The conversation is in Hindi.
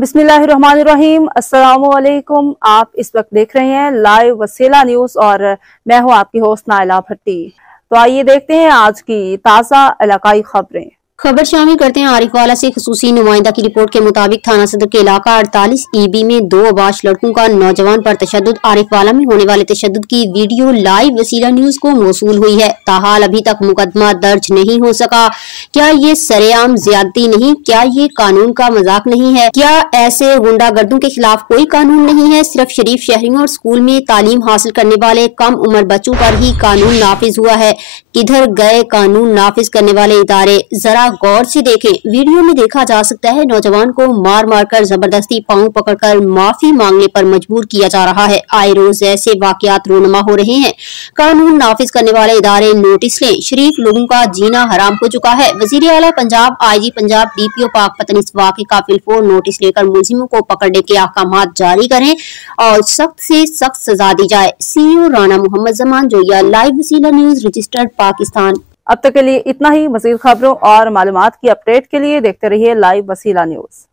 बिस्मिल्लाहिर्रहमानिर्रहीम। अस्सलामुअलैकुम। आप इस वक्त देख रहे हैं लाइव वसीला न्यूज और मैं हूं आपकी होस्ट नाइला भट्टी। तो आइए देखते हैं आज की ताज़ा इलाकाई खबरें। खबर शामिल करते हैं आरिफवाला से। खसूसी नुमाइंदा की रिपोर्ट के मुताबिक थाना सदर के इलाका 48 EB में 2 अबाश लड़कों का नौजवान पर तशद्दुद। आरिफवाला में होने वाले तशद्दुद की वीडियो लाइव वसीला न्यूज को मौसूल हुई है। ताहाल अभी तक मुकदमा दर्ज नहीं हो सका। क्या ये सरेआम ज्यादती नहीं? क्या ये कानून का मजाक नहीं है? क्या ऐसे गुंडागर्दों के खिलाफ कोई कानून नहीं है? सिर्फ शरीफ शहरियों और स्कूल में तालीम हासिल करने वाले कम उम्र बच्चों पर ही कानून नाफिज हुआ है। किधर गए कानून नाफिज करने वाले इदारे? जरा गौर से देखें। वीडियो में देखा जा सकता है नौजवान को मार मार कर जबरदस्ती पांव पकड़कर माफी मांगने पर मजबूर किया जा रहा है। आए रोज ऐसे वाकयात रोनमा हो रहे हैं। कानून नाफिज करने वाले इदारे नोटिस लें। शरीफ लोगों का जीना हराम हो चुका है। वजीर आला पंजाब, IG पंजाब, DPO पाकपतन इस वाक़े का फिलफौर नोटिस लेकर मुलजिमों को पकड़ने के अहकामात जारी करें और सख्त से सख्त सजा दी जाए। CEO राना मोहम्मद जमान जोया, लाइव वसीला न्यूज, रजिस्टर्ड पाकिस्तान। अब तक के लिए इतना ही। मज़ीद खबरों और मालूमात की अपडेट के लिए देखते रहिए लाइव वसीला न्यूज।